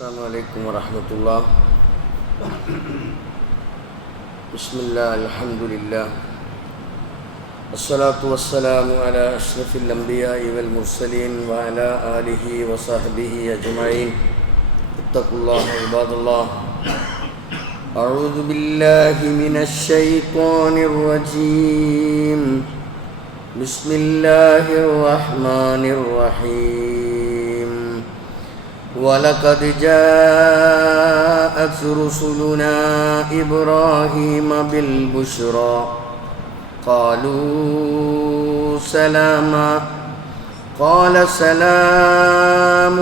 Assalamualaikum warahmatullah. Bismillah, alhamdulillah. Assalatu wassalamu ala ashrafil anbiya'i wal mursalin wa ala alihi wa sahbihi ajma'in. Ittaqullaha ibadallah. A'udzu billahi minasy syaithanir rajim. Bismillahirrahmanirrahim. وَلَقَدْ جَاءَتْ رُسُلُنَا إِبْرَاهِيمَ بِالْبُشْرَى قَالُوا سَلَامًا قَالَ سَلَامٌ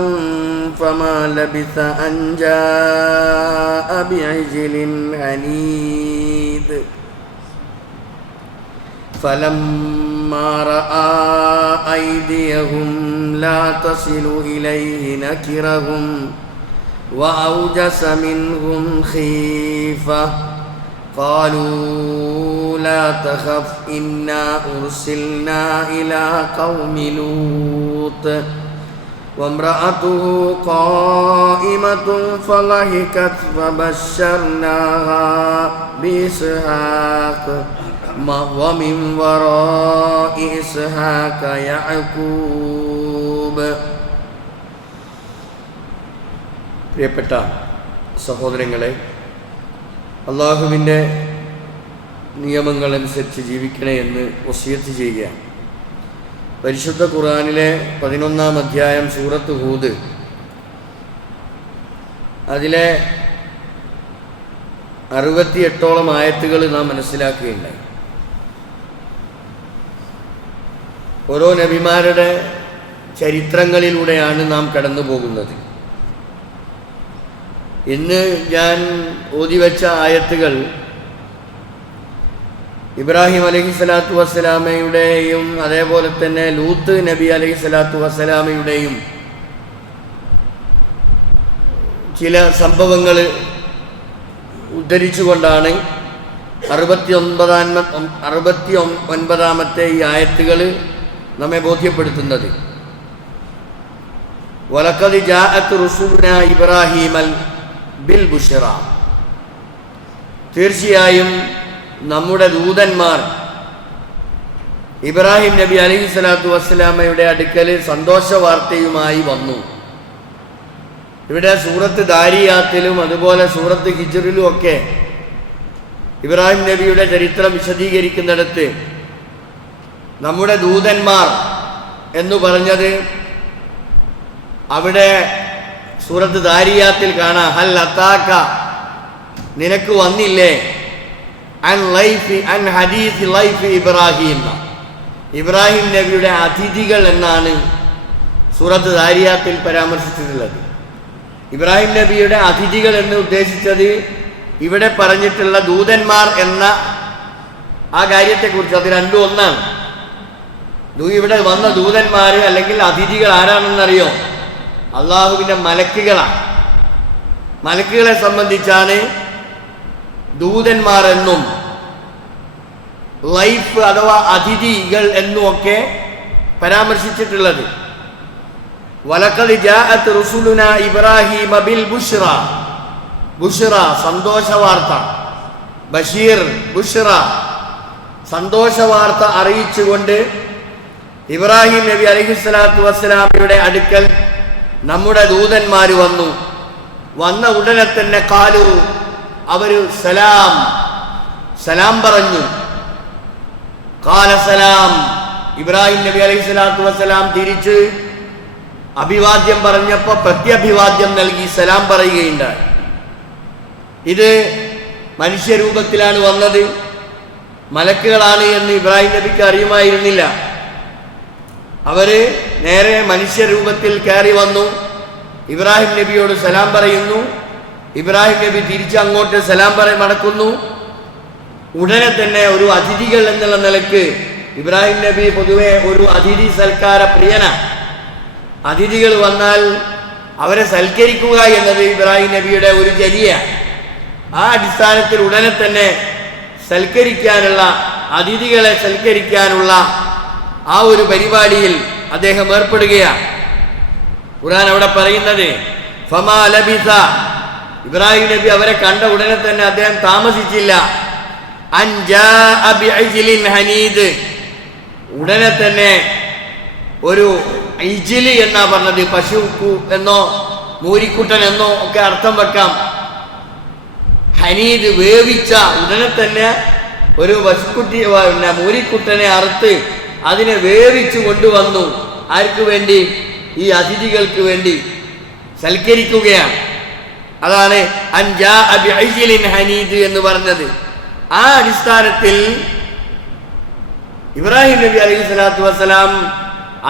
فَمَا لَبِثَ أَنْ جَاءَ بِعِجْلٍ حَنِيذٍ فَلَمَّا رَأَى أَيْدِيَهُمْ لَا تَصِلُ إِلَيْهِ نَكِرَهُمْ وَأَوْجَسَ مِنْهُمْ خِيفَةً قَالُوا لَا تَخَفْ إِنَّا أُرْسِلْنَا إِلَى قَوْمِ لُوطٍ وَامْرَأَتُهُ قَائِمَةٌ فَضَحِكَتْ فَبَشَّرْنَاهَا بِإِسْحَاقَ وَمِنْ وَرَاءِ إِسْحَاقَ يَعْقُوبَ. പ്രിയപ്പെട്ട സഹോദരങ്ങളെ, അള്ളാഹുവിൻ്റെ നിയമങ്ങളനുസരിച്ച് ജീവിക്കണേ എന്ന് വസിയത്ത് ചെയ്യുകയാണ്. പരിശുദ്ധ ഖുർആനിലെ 11-ാം അധ്യായം സൂറത്ത് ഹൂദ്, അതിലെ 68ഓളം ആയത്തുകൾ നാം മനസ്സിലാക്കുകയുണ്ടായി. ഓരോ നബിമാരുടെ ചരിത്രങ്ങളിലൂടെയാണ് നാം കടന്നു പോകുന്നത്. ഇന്ന് ഞാൻ ഓതിവെച്ച ആയത്തുകൾ ഇബ്രാഹിം അലൈഹിസ്സലാത്തു വസ്സലാമയുടെയും അതേപോലെ തന്നെ ലൂത്ത് നബി അലൈഹിസ്സലാത്തു വസ്സലാമയുടെയും ചില സംഭവങ്ങൾ ഉദ്ധരിച്ചുകൊണ്ടാണ് 69-ാമത്തെ ഈ ആയത്തുകൾ നമ്മെ ബോധ്യപ്പെടുത്തുന്നത്. വലഖദ് ജാഅത് റുസുലുനാ ഇബ്രാഹീമ ബിൽ ബുശ്റ, തീർച്ചയായും നമ്മുടെ ദൂതന്മാർ ഇബ്രാഹിം നബി അലൈഹിസ്സലാത്തു വസ്സലാമയുടെ അടുക്കൽ സന്തോഷ വാർത്തയുമായി വന്നു. ഇവിടെ സൂറത്ത് ദാരിയാത്തിലും അതുപോലെ സൂറത്ത് ഹിജ്റിലും ഒക്കെ ഇബ്രാഹിം നബിയുടെ ചരിത്രം വിശദീകരിക്കുന്നിടത്ത് നമ്മുടെ ദൂതന്മാർ എന്നു പറഞ്ഞത് അവിടെ സൂറത്ത് ദാരിയാത്തിൽ കാണാം, ഹൽ അതാക, നിനക്ക് വന്നില്ലേ അൻ ഹദീസ് ലൈഫ് ഇബ്രാഹിം, ഇബ്രാഹിം നബിയുടെ അതിഥികൾ എന്നാണ് സൂറത്ത് ദാരിയാത്തിൽ പരാമർശിച്ചിട്ടുള്ളത്. ഇബ്രാഹിം നബിയുടെ അതിഥികൾ എന്ന് ഉദ്ദേശിച്ചത് ഇവിടെ പറഞ്ഞിട്ടുള്ള ദൂതന്മാർ എന്ന ആ കാര്യത്തെക്കുറിച്ച്, അത് രണ്ടും ഒന്നാണ്. ഇവിടെ വന്ന ദൂതന്മാർ അല്ലെങ്കിൽ അതിഥികൾ ആരാണെന്നറിയോ? അള്ളാഹുവിൻ്റെ മലക്കുകളാണ്. മലക്കുകളെ സംബന്ധിച്ചാണ് ദൂതന്മാർ എന്നും ലൈഫ് അഥവാ അതിഥികൾ എന്നുമൊക്കെ പരാമർശിച്ചിട്ടുള്ളത്. വലഖദ് ജാഅത് റുസുലുനാ ഇബ്രാഹീമ ബിൽ ബുശ്റ, ബുശ്റ സന്തോഷവാർത്ത, ബഷീർ ബുശ്റ സന്തോഷവാർത്ത അറിയിച്ചുകൊണ്ട് ഇബ്രാഹിം നബി അലൈഹിസ്സലാത്തു വസ്സലാമയുടെ അടുക്കൽ നമ്മുടെ ദൂതന്മാർ വന്നു. വന്ന ഉടനെ തന്നെ ഖാലു, അവർ സലാം പറഞ്ഞു. ഖാല സലാം, ഇബ്രാഹിം നബി അലൈഹിസ്സലാത്തു വസ്സലാം തിരിച്ച് അഭിവാദ്യം പറഞ്ഞപ്പോൾ പ്രത്യഭിവാദ്യം നൽകി സലാം പറയുകയുണ്ടായി. ഇത് മനുഷ്യരൂപത്തിലാണ് വന്നത്, മലക്കുകളാണ് എന്ന് ഇബ്രാഹിം നബിക്ക് അറിയുമായിരുന്നില്ല. അവര് നേരെ മനുഷ്യരൂപത്തിൽ കയറി വന്നു, ഇബ്രാഹിം നബിയോട് സലാം പറയുന്നു. ഇബ്രാഹിം നബി തിരിച്ച് അങ്ങോട്ട് സലാം മടക്കുന്നു. ഉടനെ തന്നെ ഒരു അതിഥികൾ എന്നുള്ള നിലക്ക് ഇബ്രാഹിം നബി പൊതുവെ ഒരു അതിഥി സൽക്കാര പ്രിയനാണ്. അതിഥികൾ വന്നാൽ അവരെ സൽക്കരിക്കുക എന്നത് ഇബ്രാഹിം നബിയുടെ ഒരു ചര്യ. ആ അടിസ്ഥാനത്തിൽ ഉടനെ തന്നെ സൽക്കരിക്കാനുള്ള, അതിഥികളെ സൽക്കരിക്കാനുള്ള ആ ഒരു പരിപാടിയിൽ അദ്ദേഹം ഏർപ്പെടുകയാണ്. ഖുർആൻ അവിടെ പറയുന്നത് ഫമാ ലബിസ, ഇബ്രാഹിം നബി അവരെ കണ്ട ഉടനെ തന്നെ അദ്ദേഹം താമസിച്ചില്ല. അൻ ജാഅ ബിഇജ്ലിൻ ഹനീദ്, ഉടനെ തന്നെ ഒരു ഇജ്ലി എന്നാ പറഞ്ഞത്, പശു എന്നോ മൂരിക്കുട്ടൻ എന്നോ ഒക്കെ അർത്ഥം വെക്കാം. ഹനീദ് വേവിച്ച, ഉടനെ തന്നെ ഒരു പശുക്കുട്ടി മൂരിക്കുട്ടനെ അറുത്ത് അതിനെ വേവിച്ചു കൊണ്ടുവന്നു. ആർക്ക് വേണ്ടി? ഈ അതിഥികൾക്ക് വേണ്ടി സൽക്കരിക്കുകയാണ്. അതാണ് അൻ ജാഅ ബിഇജ്ലിൻ ഹനീദ് എന്ന് പറഞ്ഞത്. ആ അടിസ്ഥാനത്തിൽ ഇബ്രാഹിം നബി അലൈഹി സ്വലാത്തു വസ്സലാം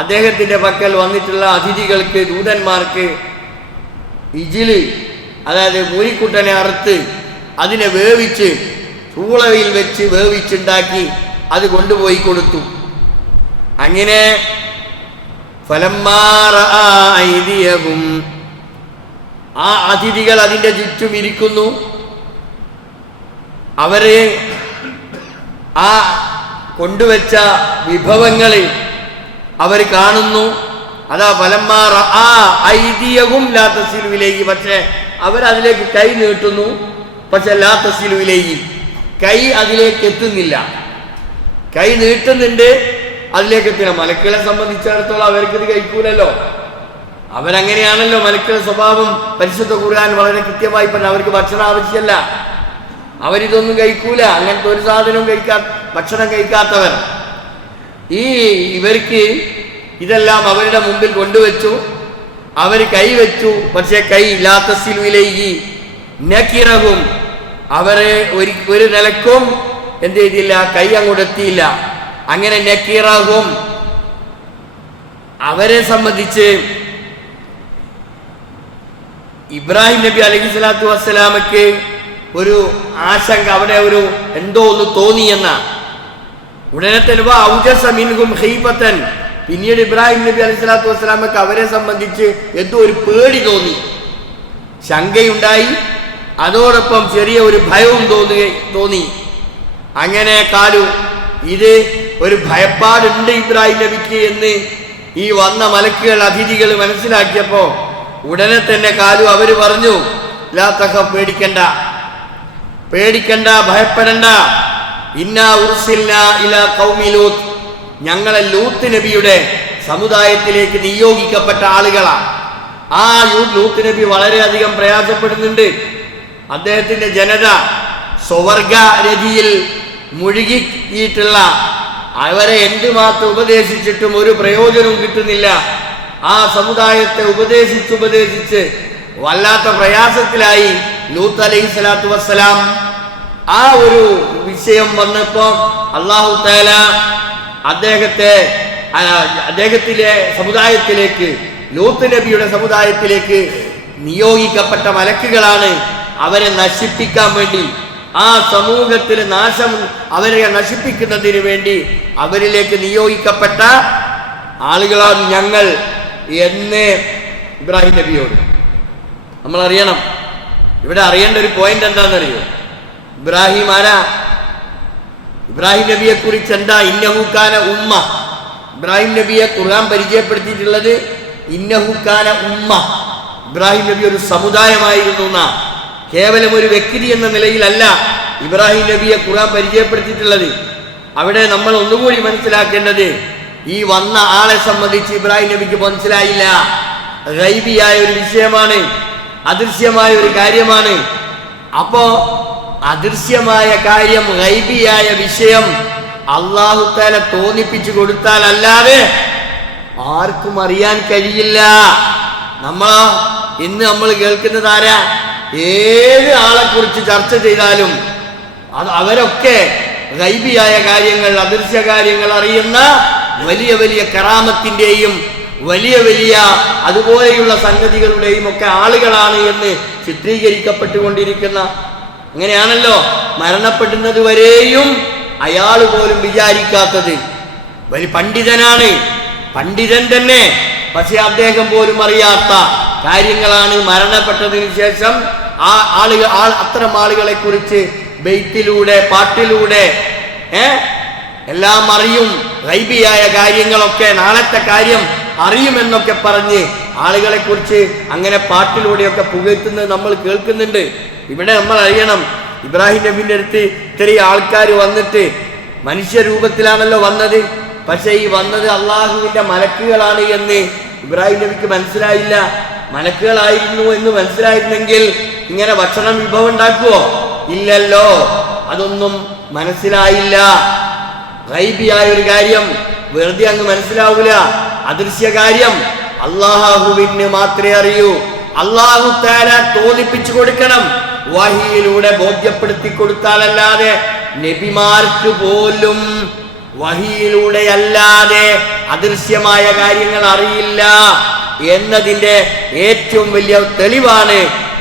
അദ്ദേഹത്തിന്റെ പക്കൽ വന്നിട്ടുള്ള അതിഥികൾക്ക്, ദൂതന്മാർക്ക് ഇജ്ല്, അതായത് മൂരിക്കുട്ടനെ അറുത്ത് അതിനെ വേവിച്ച് ചൂളയിൽ വെച്ച് വേവിച്ചുണ്ടാക്കി അത് കൊണ്ടുപോയി കൊടുത്തു. അങ്ങനെ ഫലമ്മാ റഅ ഐദിയഹും, ആ അതിഥികൾ അതിൻ്റെ ചുറ്റും ഇരിക്കുന്നു. അവര് ആ കൊണ്ടുവച്ച വിഭവങ്ങൾ അവർ കാണുന്നു. അതാ ഫലമ്മാ റഅ ഐദിയഹും ലാ തസിലു ഇലൈഹി, പക്ഷേ അവരതിലേക്ക് കൈ നീട്ടുന്നു. പക്ഷെ ലാ തസിലു ഇലൈഹി, കൈ അതിലേക്ക് എത്തുന്നില്ല. കൈ നീട്ടുന്നുണ്ട്, അതിലേക്ക് എത്തില്ല. മലക്കുകളെ സംബന്ധിച്ചിടത്തോളം അവർക്കിത് കഴിക്കൂലല്ലോ. അവരങ്ങനെയാണല്ലോ, മലക്കുകളുടെ സ്വഭാവം പരിശുദ്ധ ഖുർആൻ വളരെ കൃത്യമായി പറഞ്ഞു. അവർക്ക് ഭക്ഷണം ആവശ്യമല്ല, അവരിതൊന്നും കഴിക്കൂല. അങ്ങനത്തെ ഒരു സാധനവും ഭക്ഷണം കഴിക്കാത്തവർ. ഇവർക്ക് ഇതെല്ലാം അവരുടെ മുമ്പിൽ കൊണ്ടുവച്ചു. അവർ കൈവച്ചു, പക്ഷേ കൈ ലാ തസിലു ഇലൈഹി നകിറഹും, അവരെ ഒരു നിലക്കും എന്ത് ചെയ്തില്ല, കൈ അങ്ങോട്ട് എത്തിയില്ല. അങ്ങനെ നകിറഹും, അവരെ സംബന്ധിച്ച് ഇബ്രാഹിം നബി അലൈഹി സ്വലാത്തു വസ്സലാമക്ക് ഒരു ആശങ്ക, അവിടെ ഒരു എന്തോ ഒന്ന് തോന്നിയെന്ന. ഉടനെ തന്നെ ഔജസ മിൻഹും ഖൈഫതൻ, പിന്നീട് ഇബ്രാഹിം നബി അലൈഹി സ്വലാത്തു വസ്സലാമക്ക് അവരെ സംബന്ധിച്ച് എന്തോ ഒരു പേടി തോന്നി, ശങ്കയുണ്ടായി, അതോടൊപ്പം ചെറിയ ഒരു ഭയവും തോന്നി. അങ്ങനെ കാലു, ഇത് ഒരു ഭയപ്പാടുണ്ട് ഇബ്രാഹിം നബിക്ക് എന്ന് ഈ വന്ന മലക്കുകൾ, അതിഥികൾ മനസ്സിലാക്കിയപ്പോ ഉടനെ തന്നെ കാലു അവർ പറഞ്ഞു, ലാ തഖഫ്, പേടിക്കണ്ട, ഭയപ്പെടണ്ട. ഇന്നാ ഉർസിൽനാ ഇലാ ഖൗമി ലൂത്ത്, ഞങ്ങളെ ലൂത്ത് നബിയുടെ സമുദായത്തിലേക്ക് നിയോഗിക്കപ്പെട്ട ആളുകളാണ്. ആ ലൂത്ത് നബി വളരെയധികം പ്രയാസപ്പെടുന്നുണ്ട്. അദ്ദേഹത്തിന്റെ ജനത സ്വർഗ രതിയിൽ മുഴുകിയിട്ടുള്ള, അവരെ എന്തുമാത്രം ഉപദേശിച്ചിട്ടും ഒരു പ്രയോജനവും കിട്ടുന്നില്ല. ആ സമുദായത്തെ ഉപദേശിച്ച് വല്ലാത്ത പ്രയാസത്തിലായി ലൂത്ത് അലൈഹി സ്വലാത്തു വസ്സലാം. ആ ഒരു വിഷയം വന്നപ്പോ അല്ലാഹു തആല അദ്ദേഹത്തിലെ സമുദായത്തിലേക്ക്, ലൂത്ത് നബിയുടെ സമുദായത്തിലേക്ക് നിയോഗിക്കപ്പെട്ട മലക്കുകളാണ് അവരെ നശിപ്പിക്കാൻ വേണ്ടി, ആ സമൂഹത്തിന് നാശം, അവരെ നശിപ്പിക്കുന്നതിന് വേണ്ടി അവരിലേക്ക് നിയോഗിക്കപ്പെട്ട ആളുകളാണ് ഞങ്ങൾ എന്ന് ഇബ്രാഹിം നബിയോട് നമ്മൾ അറിയണം. ഇവിടെ അറിയേണ്ട ഒരു പോയിന്റ് എന്താണെന്നറിയോ? ഇബ്രാഹിം ആരാ? ഇബ്രാഹിം നബിയെ കുറിച്ച് എന്താ? ഇന്നഹു കാന ഉമ്മ. ഇബ്രാഹിം നബിയെ ഖുർആൻ പരിചയപ്പെടുത്തിയിട്ടുള്ളത് ഇന്നഹു കാന ഉമ്മ, ഇബ്രാഹിം നബി ഒരു സമുദായമായിരുന്നു എന്നാ. കേവലം ഒരു വ്യക്തി എന്ന നിലയിലല്ല ഇബ്രാഹിം നബിയെ ഖുർആൻ പരിചയപ്പെടുത്തിയിട്ടുള്ളത്. അവിടെ നമ്മൾ ഒന്നുകൂടി മനസ്സിലാക്കേണ്ടത്, ഈ വന്ന ആളെ സംബന്ധിച്ച് ഇബ്രാഹിം നബിക്ക് മനസ്സിലായില്ല. ഗൈബിയായ ഒരു വിഷയമാണ്, അദൃശ്യമായ ഒരു കാര്യമാണ്. അപ്പോ അദൃശ്യമായ കാര്യം, ഗൈബിയായ വിഷയം അല്ലാഹു തആല തോന്നിപ്പിച്ചു കൊടുത്താൽ അല്ലാതെ ആർക്കും അറിയാൻ കഴിയില്ല. ഇന്ന് നമ്മൾ കേൾക്കുന്നത് ആരാ? ഏത് ആളെ കുറിച്ച് ചർച്ച ചെയ്താലും അവരൊക്കെ ഗൈബിയായ കാര്യങ്ങൾ, അദൃശ്യ കാര്യങ്ങൾ അറിയുന്ന വലിയ വലിയ കറാമത്തിന്റെയും വലിയ വലിയ അതുപോലെയുള്ള സംഗതികളുടെയും ഒക്കെ ആളുകളാണ് എന്ന് ചിത്രീകരിക്കപ്പെട്ടുകൊണ്ടിരിക്കുന്ന. അങ്ങനെയാണല്ലോ മരണപ്പെടുന്നത് വരെയും അയാൾ പോലും വിചാരിക്കാത്തത്. വലിയ പണ്ഡിതനാണ്, പണ്ഡിതൻ തന്നെ, പക്ഷെ അദ്ദേഹം പോലും അറിയാത്ത കാര്യങ്ങളാണ് മരണപ്പെട്ടതിന് ശേഷം അത്തരം ആളുകളെ കുറിച്ച് ബെയ്ത്തിലൂടെ, പാട്ടിലൂടെ എല്ലാം അറിയും. ഗൈബിയായ കാര്യങ്ങളൊക്കെ, നാളത്തെ കാര്യം അറിയുമെന്നൊക്കെ പറഞ്ഞ് ആളുകളെ കുറിച്ച് അങ്ങനെ പാട്ടിലൂടെയൊക്കെ പുകഴ്ത്തുന്നത് നമ്മൾ കേൾക്കുന്നുണ്ട്. ഇവിടെ നമ്മൾ അറിയണം, ഇബ്രാഹിം നബിന്റെ അടുത്ത് ഇത്രയും ആൾക്കാർ വന്നിട്ട് മനുഷ്യരൂപത്തിലാണല്ലോ വന്നത്. പക്ഷെ ഈ വന്നത് അള്ളാഹുവിന്റെ മലക്കുകളാണ് എന്ന് ഇബ്രാഹിം നബിക്ക് മനസ്സിലായില്ല. മലക്കുകളായിരുന്നു എന്ന് മനസ്സിലായിരുന്നെങ്കിൽ ഇങ്ങനെ ഭക്ഷണം വിഭവം ഉണ്ടാക്കുവോ? ഇല്ലല്ലോ, അതൊന്നും മനസ്സിലായില്ല. ഗൈബിയായ ഒരു കാര്യം വെറുതെ അങ്ങ് മനസ്സിലാവൂല. അദൃശ്യ കാര്യം അള്ളാഹുവിന് മാത്രമേ അറിയൂ. അള്ളാഹു തആല തോന്നിപ്പിച്ചു കൊടുക്കണം, വഹിയിലൂടെ ബോധ്യപ്പെടുത്തി കൊടുത്താലല്ലാതെ നബിമാർക്ക് പോലും വഹിയിലൂടെ അല്ലാതെ അദൃശ്യമായ കാര്യങ്ങൾ അറിയില്ല എന്നതിന്റെ ഏറ്റവും വലിയ തെളിവാണ്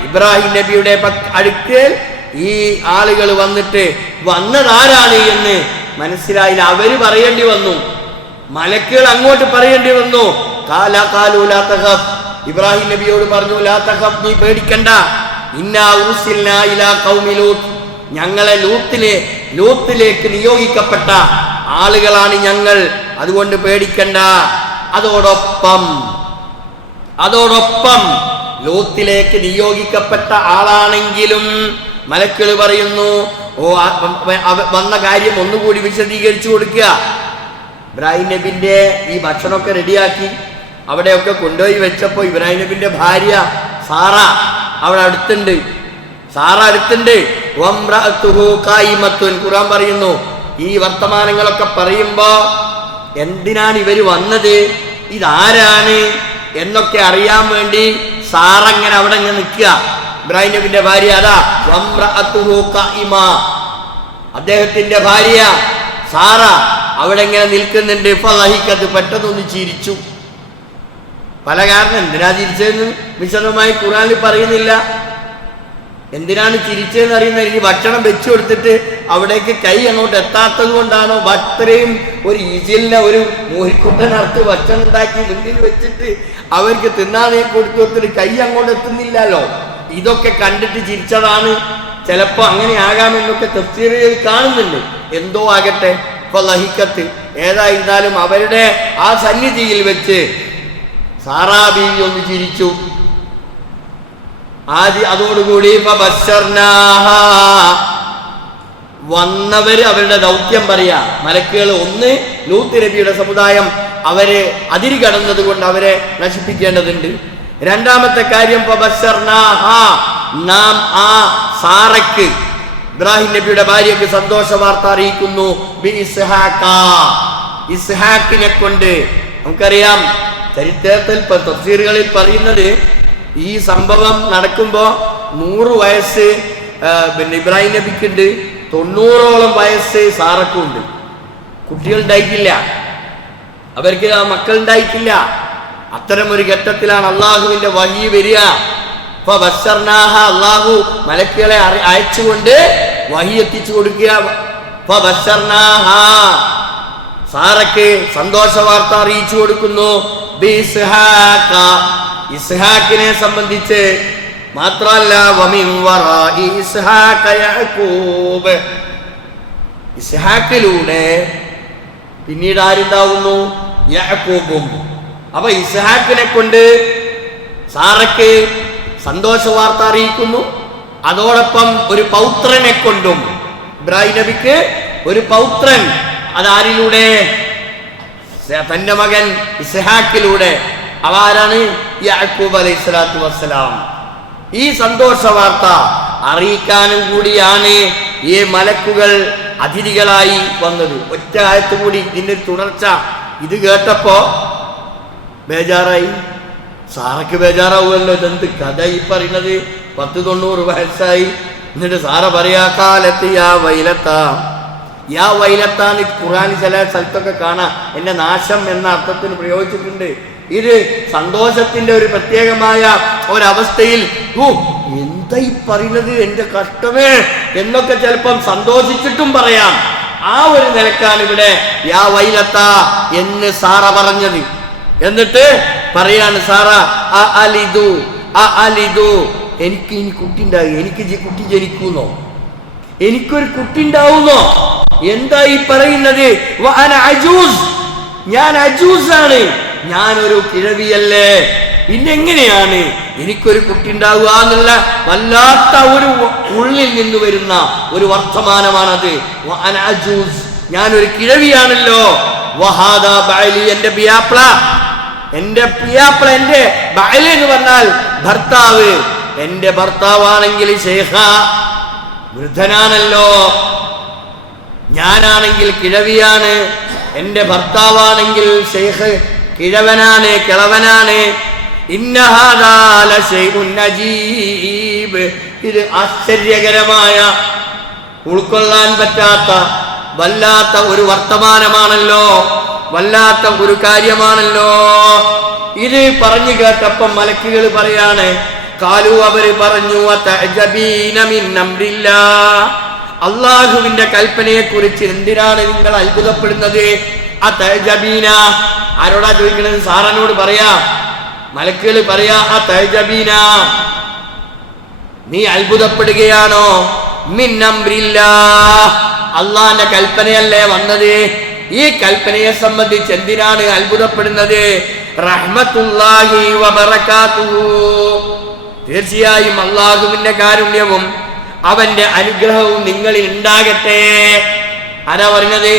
ഇബ്രാഹിം നബിയുടെ അടുക്കൽ ഈ ആളുകൾ വന്നിട്ട് വന്നതാരാണ് എന്ന് മനസ്സിലായില്ല. അവര് പറയേണ്ടി വന്നു, മലക്കുകൾ അങ്ങോട്ട് പറയേണ്ടി വന്നു. കാലു ലാ തഖഫ്, ഇബ്രാഹിം നബിയോട് പറഞ്ഞു, ലാ തഖഫ്, നീ പേടിക്കണ്ട, ഇന്നാ ഉർസിൽനാ ഇലാ ഖൗമി ലൂത്ത്, ഞങ്ങളെ ലൂത്തിലേക്ക് നിയോഗിക്കപ്പെട്ട ആളുകളാണ് ഞങ്ങൾ, അതുകൊണ്ട് പേടിക്കണ്ട. അതോടൊപ്പം ലൂത്തിലേക്ക് നിയോഗിക്കപ്പെട്ട ആളാണെങ്കിലും മലക്കുകൾ പറയുന്നു, വന്ന കാര്യം ഒന്നുകൂടി വിശദീകരിച്ചു കൊടുക്കുക. ഇബ്രാഹിം നബിന്റെ ഈ ഭക്ഷണമൊക്കെ റെഡിയാക്കി അവിടെയൊക്കെ കൊണ്ടുപോയി വെച്ചപ്പോ ഇബ്രാഹിം നബിന്റെ ഭാര്യ സാറ അവിടെ അടുത്തുണ്ട്. ഖുർആൻ പറയുന്നു, ഈ വർത്തമാനങ്ങളൊക്കെ പറയുമ്പോ എന്തിനാണ് ഇവര് വന്നത്, ഇതാരാണ് എന്നൊക്കെ അറിയാൻ വേണ്ടി സാറ ഇങ്ങനെ അവിടെ ഇങ്ങനെ നിൽക്കുക. ഇബ്രാഹിം നബിന്റെ ഭാര്യ അതാ അദ്ദേഹത്തിന്റെ ഭാര്യ സാറ അവിടെ ഇങ്ങനെ നിൽക്കുന്നുണ്ട്. പെട്ടെന്നൊന്ന് ചിരിച്ചു. പല കാരണം എന്തിനാ ചിരിച്ചതെന്ന് വിശദമായി ഖുർആനിൽ പറയുന്നില്ല. എന്തിനാണ് ചിരിച്ചതെന്ന് അറിയുന്നത്, ഇനി ഭക്ഷണം വെച്ചു കൊടുത്തിട്ട് അവിടേക്ക് കൈ അങ്ങോട്ട് എത്താത്തത് കൊണ്ടാണോ? അത്രയും ഒരു ഈജിലിനെ ഒരു മോഹിക്കുട്ടനടുത്ത് ഭക്ഷണം ഉണ്ടാക്കി മുന്നിൽ വെച്ചിട്ട് അവർക്ക് തിന്നാതെ കൊടുത്തു കൊടുത്തിട്ട് കൈ അങ്ങോട്ട് എത്തുന്നില്ലല്ലോ. ഇതൊക്കെ കണ്ടിട്ട് ചിരിച്ചതാണ്. ചിലപ്പോ അങ്ങനെ ആകാമെന്നൊക്കെ തഫ്സീറുകളിൽ കാണുന്നുണ്ട്. എന്തോ ആകട്ടെ, ഫളഹിക്കത്ത് ഏതായിരുന്നാലും അവരുടെ ആ സന്നിധിയിൽ വെച്ച് സാറാ ബീവി ഒന്ന് ചിരിച്ചു. അതോടുകൂടി വന്നവര് അവരുടെ ദൗത്യം പറയാ. മലക്കുകൾ ഒന്ന്, ലൂത്ത് നബിയുടെ സമുദായം അവരെ അതിരി കടന്നത് കൊണ്ട് അവരെ നശിപ്പിക്കേണ്ടതുണ്ട്. രണ്ടാമത്തെ കാര്യം നാം ആ സാറയ്ക്ക്, ഇബ്രാഹിം നബിയുടെ ഭാര്യയ്ക്ക് സന്തോഷ വാർത്ത അറിയിക്കുന്നു. ഇസ്ഹാക്കിനെ കൊണ്ട്. നമുക്കറിയാം ചരിത്രത്തിൽ തഫ്സീറുകളിൽ പറയുന്നത്, ഈ സംഭവം നടക്കുമ്പോ 100 വയസ്സ് ഇബ്രാഹിം നബിക്കുണ്ട്, 90ഓളം വയസ്സ് സാറക്കുണ്ട്. കുട്ടികൾ ഉണ്ടായിട്ടില്ല, അവർക്ക് മക്കളുണ്ടായിട്ടില്ല. അത്തരം ഒരു ഘട്ടത്തിലാണ് അള്ളാഹുവിന്റെ വഹി വരിക. അള്ളാഹു മലക്കുകളെ അയച്ചുകൊണ്ട് വഹി എത്തിച്ചു കൊടുക്കുക. സാറയ്ക്ക് സന്തോഷ വാർത്ത അറിയിച്ചു കൊടുക്കുന്നു. ഇസ്ഹാക്കിനെ സംബന്ധിച്ച് മാത്രല്ല, ഇസ്ഹാക്കിലൂടെ പിന്നീട് ആരുണ്ടാവുന്നു? യാക്കൂബും. അപ്പൊ ഇസ്ഹാക്കിനെ കൊണ്ട് സാറയ്ക്ക് സന്തോഷ വാർത്ത അറിയിക്കുന്നു. അതോടൊപ്പം ഒരു പൗത്രനെ കൊണ്ടും, ഇബ്രാഹിം നബിക്ക് ഒരു പൗത്രൻ, അതാരിലൂടെ? തന്റെ മകൻ ഇസ്ഹാക്കിലൂടെ. അവാരാണ്? യാക്കൂബ് അലൈഹിസ്സലാത്തു വസ്സലാം. ഈ സന്തോഷ വാർത്ത അറിയിക്കാനും കൂടിയാണ് ഈ മലക്കുകൾ അതിഥികളായി വന്നത്. ഒറ്റ ആയത്ത് കൂടി ഇതിന്റെ തുടർച്ച. ഇത് കേട്ടപ്പോ ബേജാറായി. സാറയ്ക്ക് ബേജാറാവുമല്ലോ, ഇതെന്ത് കഥ ഈ പറയുന്നത്? 90 വയസ്സായി. എന്നിട്ട് സാറ പറയാ, കാലത്ത് യാ വൈലത്താന്ന് ഖുർആൻ ചില സ്ഥലത്തൊക്കെ കാണാം. എന്റെ നാശം എന്ന അർത്ഥത്തിന് പ്രയോഗിച്ചിട്ടുണ്ട്. ഇത് സന്തോഷത്തിന്റെ ഒരു പ്രത്യേകമായ ഒരവസ്ഥയിൽ എന്താ ഈ പറയുന്നത്, എന്റെ കഷ്ടമേ എന്നൊക്കെ ചിലപ്പം സന്തോഷിച്ചിട്ടും പറയാം. ആ ഒരു നിലക്കാണ് ഇവിടെ യാ വൈലത്ത എന്ന് സാറ പറഞ്ഞത്. എന്നിട്ട് പറയാണ് സാറ, എനിക്ക് ഇനി കുട്ടി ഉണ്ടായി, എനിക്ക് കുട്ടി ജനിക്കുന്നോ, എനിക്കൊരു കുട്ടി ഉണ്ടാവുന്നോ? എന്താ ഈ പറയുന്നത്? ഞാൻ അജൂസാണ്, ഞാനൊരു കിഴവിയല്ലേ, പിന്നെങ്ങനെയാണ് എനിക്കൊരു കുട്ടി ഉണ്ടാവുക എന്നുള്ള വല്ലാത്ത ഒരു ഉള്ളിൽ നിന്ന് വരുന്ന ഒരു വർത്തമാനമാണത്. ഞാനൊരു കിഴവിയാണല്ലോ. വഹാദാ ബഅലി, എന്റെ പിയാപ്ല, എന്റെ ബഅലി എന്ന് പറഞ്ഞാൽ ഭർത്താവ്. എന്റെ ഭർത്താവാണെങ്കിൽ ശൈഖ, വൃദ്ധനാണല്ലോ. ഞാനാണെങ്കിൽ കിഴവിയാണ്, എന്റെ ഭർത്താവാണെങ്കിൽ ശൈഖ്, കിഴവനാണ്, കിളവനാണ്. ഇന്ന ഹാദാ ലശൈഉൻ അജീബ്, ഇത് ആശ്ചര്യകരമായ, ഉൾക്കൊള്ളാൻ പറ്റാത്ത വല്ലാത്ത ഒരു വർത്തമാനമാണല്ലോ, വല്ലാത്ത ഒരു കാര്യമാണല്ലോ. ഇത് പറഞ്ഞു കേട്ടപ്പം മലക്കുകൾ പറയാണ്, കാലു, അവര് പറഞ്ഞു, അതഅജബീന മിൻ അംരില്ലാഹ്, അല്ലാഹുവിന്റെ കൽപ്പനയെ കുറിച്ച് എന്തിനാണ് നിങ്ങൾ അത്ഭുതപ്പെടുന്നത്? അതഅജബീന, ആരോടാ ചോദിക്കുന്നത്? സാറനോട് പറയാ, മലക്കുകൾ പറയാ, അതഅജബീന, നീ അത്ഭുതപ്പെടുകയാണോ? മിൻ അംരില്ലാഹ്, അള്ളാന്റെ കൽപ്പനയല്ലേ വന്നത്, ഈ കൽപ്പനയെ സംബന്ധിച്ച് എന്തിനാണ് അത്ഭുതപ്പെടുന്നത്? റഹ്മത്തുള്ളാഹി വബറകാതുഹു, തീർച്ചയായും അള്ളാഹുവിന്റെ കാരുണ്യവും അവന്റെ അനുഗ്രഹവും നിങ്ങളിൽ ഉണ്ടാകട്ടെ. ആരാ പറഞ്ഞത്?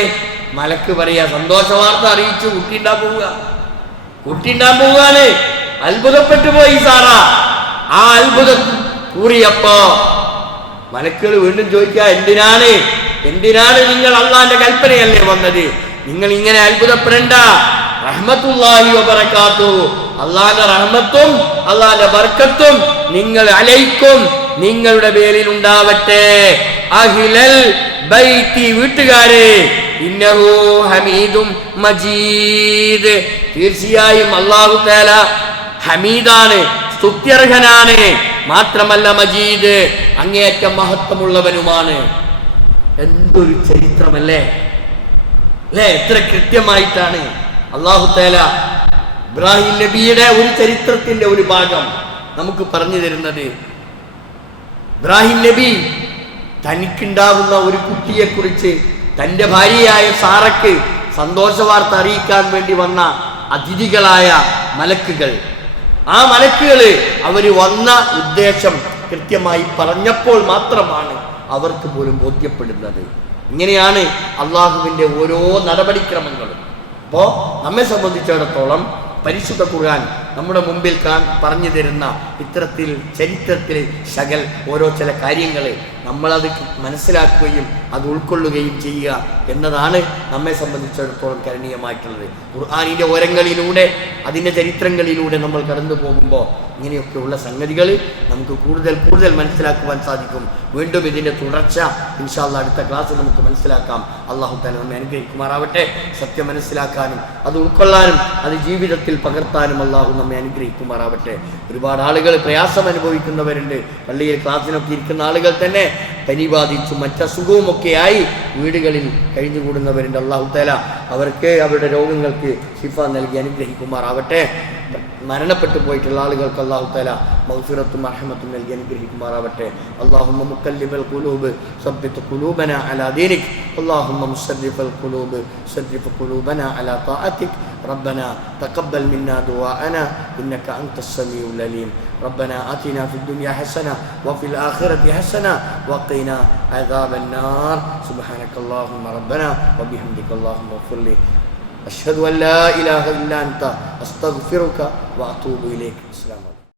മലക്ക് പറയാ, സന്തോഷ വാർത്ത അറിയിച്ചു, കുട്ടി ഉണ്ടാൻ പോവുകയാണ്. അത്ഭുതപ്പെട്ടു പോയി സാറാ. ആ അത്ഭുതം കൂറിയപ്പോ മലക്കുകൾ വീണ്ടും ചോദിക്കുക, എന്തിനാണ് നിങ്ങൾ അള്ളാന്റെ കൽപ്പനയല്ലേ വന്നത്, നിങ്ങൾ ഇങ്ങനെ അത്ഭുതപ്പെടേണ്ട. റഹ്മത്തുള്ളാഹി വബറകാതുഹു, അള്ളാന്റെ റഹ്മത്തും അള്ളാന്റെ ബർക്കത്തും നിങ്ങൾ അലൈക്കും, നിങ്ങളുടെ പേരിൽ ഉണ്ടാവട്ടെ. അഹ്ലൽ ബൈത്തി, വീട്ടുകാരെ, ഇന്നഹു ഹമീദും മജീദ്, തീർച്ചയായും അല്ലാഹു തആല ഹമീദാണ്, സ്തുത്യർഹനാണ്, മാത്രമല്ല മജീദ്, അങ്ങേയറ്റം മഹത്വമുള്ളവനുമാണ്. എന്തൊരു ചരിത്രമല്ലേ, അല്ലേ? എത്ര കൃത്യമായിട്ടാണ് അല്ലാഹു തആല ഇബ്രാഹിം നബിയുടെ ഒരു ചരിത്രത്തിന്റെ ഒരു ഭാഗം നമുക്ക് പറഞ്ഞു തരുന്നത്. ഇബ്രാഹിം നബി തനിക്കുണ്ടാകുന്ന ഒരു കുട്ടിയെ കുറിച്ച് തന്റെ ഭാര്യയായ സാറയ്ക്ക് സന്തോഷ വാർത്ത അറിയിക്കാൻ വേണ്ടി വന്ന അതിഥികളായ മലക്കുകൾ, ആ മലക്കുകള് അവര് വന്ന ഉദ്ദേശം കൃത്യമായി പറഞ്ഞപ്പോൾ മാത്രമാണ് അവർക്ക് പോലും ബോധ്യപ്പെടുന്നത്. ഇങ്ങനെയാണ് അള്ളാഹുവിന്റെ ഓരോ നടപടിക്രമങ്ങളും. അപ്പോ നമ്മെ സംബന്ധിച്ചിടത്തോളം പരിശുദ്ധ ഖുർആൻ നമ്മുടെ മുമ്പിൽ പറഞ്ഞു തരുന്ന ഇത്തരത്തിൽ ചരിത്രത്തിലെ ഓരോ ചില കാര്യങ്ങൾ നമ്മളത് മനസ്സിലാക്കുകയും അത് ഉൾക്കൊള്ളുകയും ചെയ്യുക എന്നതാണ് നമ്മെ സംബന്ധിച്ചിടത്തോളം കരണീയമായിട്ടുള്ളത്. ഖുർആനിന്റെ ഓരങ്ങളിലൂടെ അതിൻ്റെ ചരിത്രങ്ങളിലൂടെ നമ്മൾ കടന്നു പോകുമ്പോൾ ഇങ്ങനെയൊക്കെയുള്ള സംഗതികൾ നമുക്ക് കൂടുതൽ മനസ്സിലാക്കുവാൻ സാധിക്കും. വീണ്ടും ഇതിൻ്റെ തുടർച്ച ഇൻഷാ അല്ലാഹ് അടുത്ത ക്ലാസ്സിൽ നമുക്ക് മനസ്സിലാക്കാം. അല്ലാഹു തആല നമ്മെ അനുഗ്രഹിക്കുമാറാവട്ടെ. സത്യം മനസ്സിലാക്കാനും അത് ഉൾക്കൊള്ളാനും അത് ജീവിതത്തിൽ പകർത്താനും അല്ലാഹു നമ്മെ അനുഗ്രഹിക്കുമാറാവട്ടെ. ഒരുപാട് ആളുകൾ പ്രയാസം അനുഭവിക്കുന്നവരുണ്ട്. പള്ളിയിൽ ക്ലാസ്സിനൊക്കെ ഇരിക്കുന്ന ആളുകൾ തന്നെ പനി ബാധിച്ചും മറ്റസുഖവുമൊക്കെയായി വീടുകളിൽ കഴിഞ്ഞുകൂടുന്നവരുണ്ട്. അല്ലാഹു തആല അവർക്ക് അവരുടെ രോഗങ്ങൾക്ക് ശിഫ നൽകി അനുഗ്രഹിക്കുമാറാവട്ടെ. മരണപ്പെട്ടു പോയിട്ടുള്ള ആളുകൾക്ക് അല്ലാഹു തആല മഗ്ഫിറത്തും റഹ്മത്തും നൽകി അനുഗ്രഹിക്കുമാറാവട്ടെ. അല്ലാഹുമ്മ മുഖല്ലിബൽ ഖുലൂബ് സബ്ബിത് ഖുലൂബനാ അലാ ദീനിക്. അല്ലാഹുമ്മ മുസർരിഫൽ ഖുലൂബ് സർരിഫ് ഖുലൂബനാ അലാ طاعتك. ربنا تقبل منا دعاءنا إنك أنت السميع العليم. ربنا آتنا في الدنيا حسنة وفي الآخرة حسنة وقنا عذاب النار. سبحانك اللهم ربنا وبحمدك اللهم اغفر لي. أشهد أن لا إله إلا أنت أستغفرك وأتوب إليك. السلام عليكم.